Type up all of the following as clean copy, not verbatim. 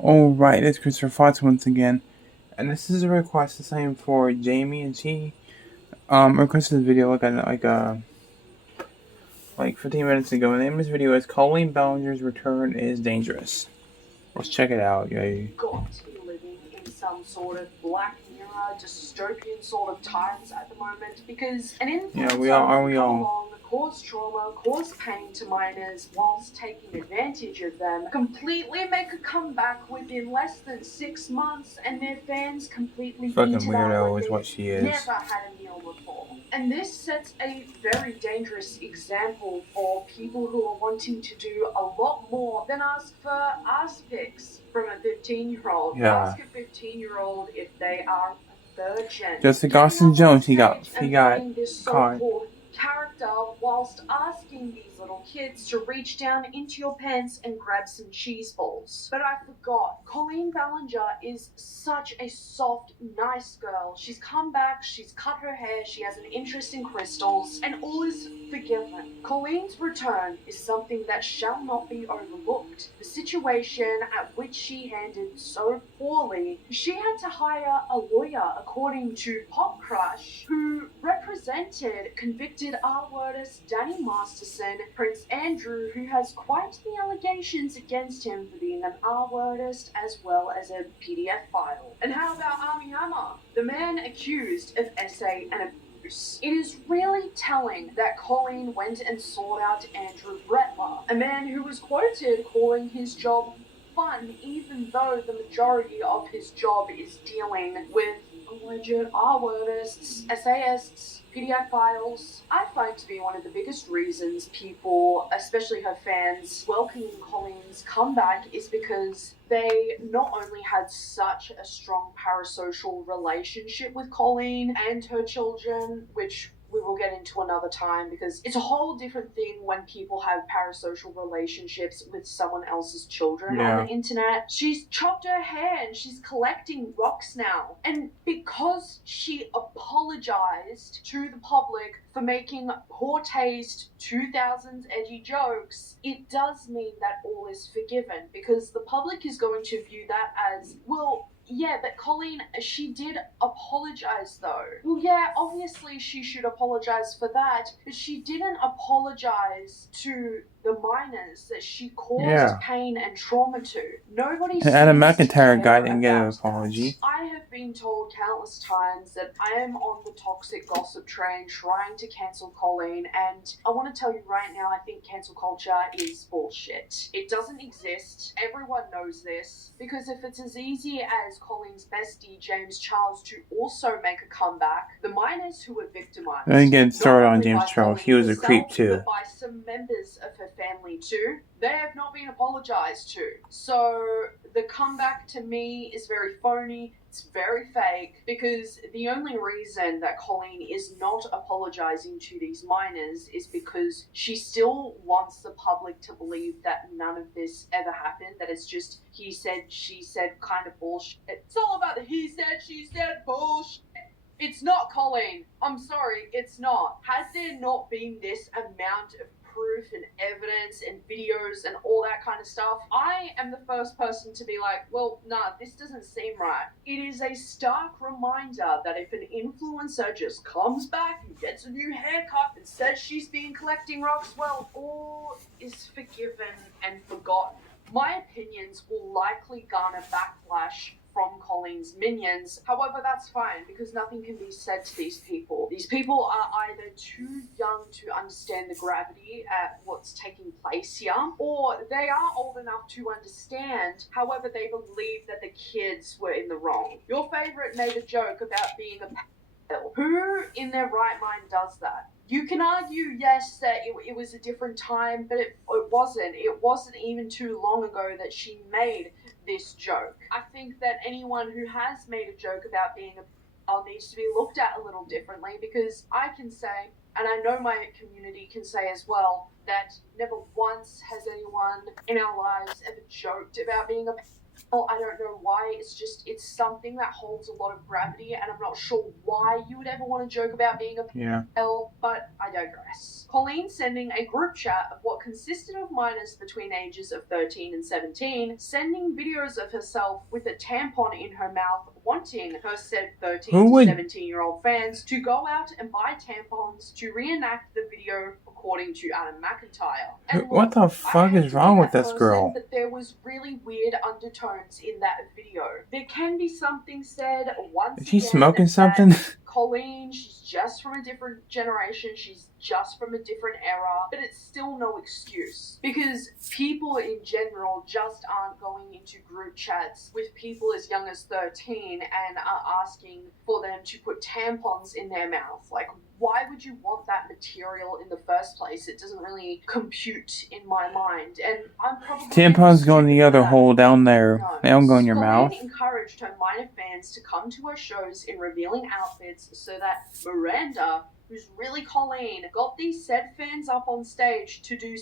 Alright, it's Christopher Fox once again, and this is a request the same for Jamie, and she requested this video like 15 minutes ago. And the name of this video is Colleen Ballinger's Return is Dangerous. Let's check it out, yay. Got to be living in some sort of Black Mirror dystopian sort of times at the moment, because an influencer will come along, cause trauma, cause pain to minors whilst taking advantage of them, completely make a comeback within less than 6 months, and their fans completely Fucking weirdo is what she is. Never had a meal before. And this sets a very dangerous example for people who are wanting to do a lot more than ask for ass pics from a 15-year-old. Yeah. Ask a 15-year-old if they are a virgin. Just like Austin Jones, he got this caught. So-called character whilst asking these little kids to reach down into your pants and grab some cheese balls. But I forgot, Colleen Ballinger is such a soft, nice girl. She's come back, she's cut her hair, she has an interest in crystals, and all is forgiven. Colleen's return is something that shall not be overlooked. The situation at which she handled so poorly, she had to hire a lawyer, according to Pop Crush, who represented convicted R-wordist Danny Masterson, Prince Andrew, who has quite the allegations against him for being an R-wordist as well as a PDF file. And how about Armie Hammer, the man accused of SA and abuse? It is really telling that Colleen went and sought out Andrew Brettler, a man who was quoted calling his job fun, even though the majority of his job is dealing with alleged R-wordists, SAists, PDF files. I find to be one of the biggest reasons people, especially her fans, welcoming Colleen's comeback is because they not only had such a strong parasocial relationship with Colleen and her children, which we will get into another time, because it's a whole different thing when people have parasocial relationships with someone else's children on the internet. She's chopped her hair and she's collecting rocks now. And because she apologized to the public for making poor taste 2000s edgy jokes, it does mean that all is forgiven, because the public is going to view that as, well, yeah, but Colleen, she did apologize though. Well, yeah, obviously she should apologize for that, but she didn't apologize to the minors that she caused pain and trauma to. Nobody. And Adam McIntyre guy didn't get an apology. I have been told countless times that I am on the toxic gossip train trying to cancel Colleen, and I want to tell you right now, I think cancel culture is bullshit. It doesn't exist. Everyone knows this, because if it's as easy as Colleen's bestie James Charles to also make a comeback, the minors who were victimized. I didn't get started on James Charles. He was a creep too. But by some members of her family too, they have not been apologized to. So the comeback to me is very phony. It's very fake, because the only reason that Colleen is not apologizing to these minors is because she still wants the public to believe that none of this ever happened, that it's just he said, she said kind of bullshit. It's all about the he said, she said bullshit. It's not, Colleen. I'm sorry, it's not. Has there not been this amount of proof and evidence and videos and all that kind of stuff? I am the first person to be like, well, nah, this doesn't seem right. It is a stark reminder that if an influencer just comes back and gets a new haircut and says she's been collecting rocks, well, all is forgiven and forgotten. My opinions will likely garner backlash from Colleen's minions. However, that's fine, because nothing can be said to these people. These people are either too young to understand the gravity at what's taking place here, or they are old enough to understand, however they believe that the kids were in the wrong. Your favorite made a joke about being a pedophile. Who in their right mind does that? You can argue, yes, that it was a different time, but it wasn't. It wasn't even too long ago that she made this joke. I think that anyone who has made a joke about being a pedophile needs to be looked at a little differently, because I can say, and I know my community can say as well, that never once has anyone in our lives ever joked about being a pedophile. Well, I don't know why. It's something that holds a lot of gravity, and I'm not sure why you would ever want to joke about being a pedal, but I digress. Colleen sending a group chat of what consisted of minors between ages of 13 and 17, sending videos of herself with a tampon in her mouth, wanting her said 13 to 17-year-old fans to go out and buy tampons to reenact the video, according to Adam McIntyre. And what the fuck is wrong with this girl? But there was really weird undertones in that video. There can be something said once Is she smoking something? Colleen, she's just from a different generation, she's just from a different era, but it's still no excuse. Because people in general just aren't going into group chats with people as young as 13 and are asking for them to put tampons in their mouth. Like, why would you want that material in the first place? It doesn't really compute in my mind. And I'm probably... Tampons go in the other hole down there. They don't go in your mouth. Colleen encouraged her minor fans to come to her shows in revealing outfits so that Miranda, who's really Colleen, got these said fans up on stage to do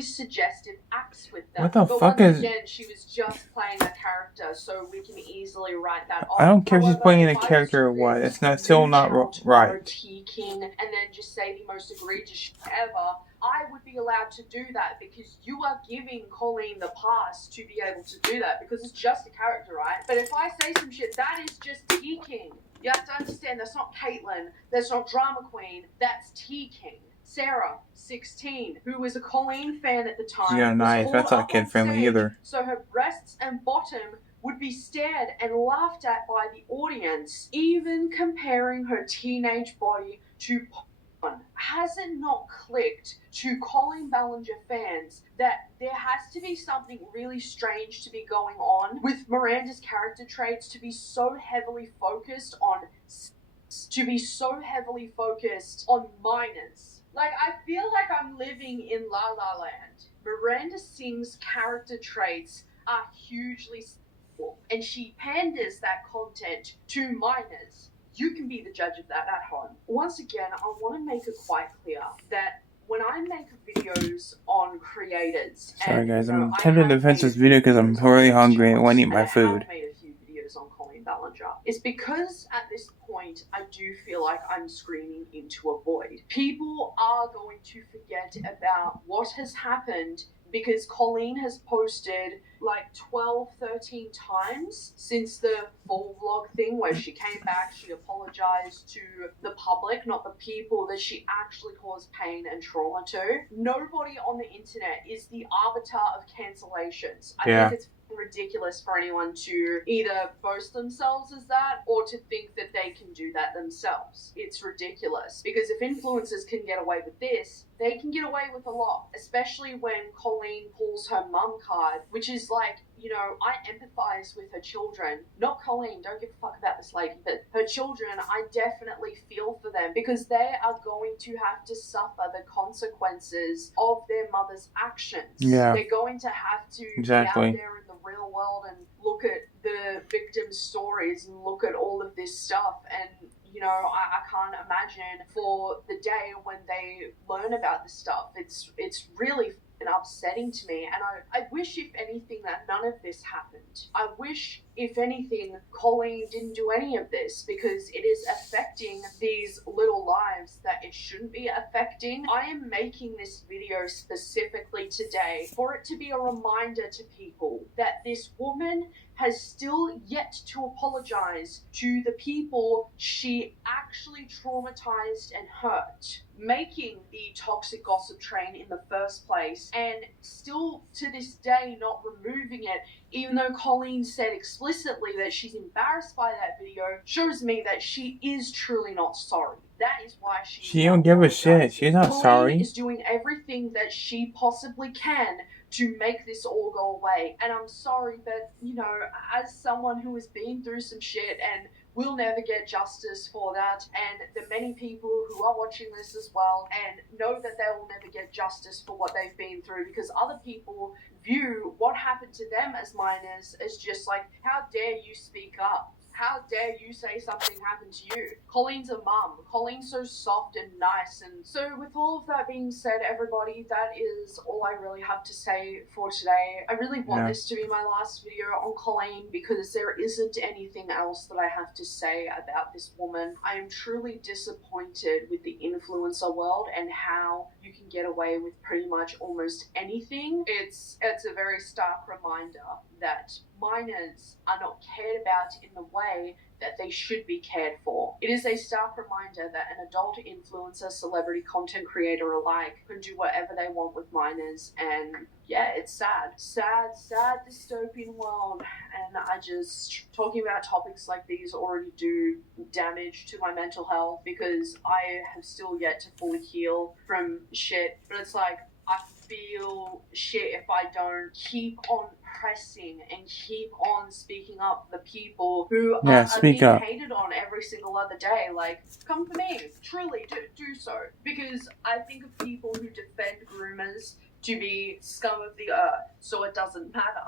suggestive acts with them. What the fuck is... Again, she was just playing a character, so we can easily write that off. I don't care if she's playing a character or what. It's still not right. T-King, and then just say the most egregious shit ever. I would be allowed to do that because you are giving Colleen the pass to be able to do that because it's just a character, right? But if I say some shit, that is just T-King. You have to understand, that's not Caitlyn, that's not Drama Queen, that's T-King. Sarah, 16, who was a Colleen fan at the time. Yeah, nice. That's not kid friendly either. So her breasts and bottom would be stared and laughed at by the audience, even comparing her teenage body to porn. Has it not clicked to Colleen Balinger fans that there has to be something really strange to be going on with Miranda's character traits to be so heavily focused on minors? Like, I feel like I'm living in La La Land. Miranda Singh's character traits are hugely sexual, and she panders that content to minors. You can be the judge of that at home. Once again, I want to make it quite clear that when I make videos on creators... Sorry guys, I'm tempted to finish this video because I'm really hungry and I want to eat my food. I've made a few videos on Colleen Balinger. It's because at this point, I do feel like I'm screaming into a void. People are going to forget about what has happened because Colleen has posted like 12, 13 times since the full vlog thing where she came back, she apologized to the public, not the people that she actually caused pain and trauma to. Nobody on the internet is the arbiter of cancellations. I think it's ridiculous for anyone to either boast themselves as that or to think that they can do that themselves. It's ridiculous because if influencers can get away with this, they can get away with a lot, especially when Colleen pulls her mum card, which is like, you know, I empathize with her children. Not Colleen, don't give a fuck about this lady, but her children, I definitely feel for them because they are going to have to suffer the consequences of their mother's actions. Yeah. They're going to have to be out there in the real world and look at the victims' stories and look at all of this stuff. And you know, I can't imagine for the day when they learn about this stuff. It's really upsetting to me, and I wish, if anything, that none of this happened. I wish, if anything, Colleen didn't do any of this because it is affecting these little lives that it shouldn't be affecting. I am making this video specifically today for it to be a reminder to people that this woman has still yet to apologize to the people she actually traumatized and hurt, making the toxic gossip train in the first place, and still to this day not removing it, even though Colleen said explicitly that she's embarrassed by that video, shows me that she is truly not sorry. That is why she don't give a shit. She's not Colleen sorry. is doing everything that she possibly can to make this all go away. And I'm sorry, but, you know, as someone who has been through some shit and will never get justice for that, and the many people who are watching this as well and know that they will never get justice for what they've been through because other people view what happened to them as minors as just like, how dare you speak up? How dare you say something happened to you? Colleen's a mum. Colleen's so soft and nice. And so with all of that being said, everybody, that is all I really have to say for today. I really want this to be my last video on Colleen because there isn't anything else that I have to say about this woman. I am truly disappointed with the influencer world and how you can get away with pretty much almost anything. It's a very stark reminder that minors are not cared about in the way that they should be cared for. It is a stark reminder that an adult influencer, celebrity, content creator alike can do whatever they want with minors, and yeah, it's sad, dystopian world. And I just, talking about topics like these already do damage to my mental health because I have still yet to fully heal from shit, but it's like, I feel shit if I don't keep on pressing and keep on speaking up for the people who are being hated on every single other day. Like, come for me. Truly, do so. Because I think of people who defend groomers to be scum of the earth, so it doesn't matter.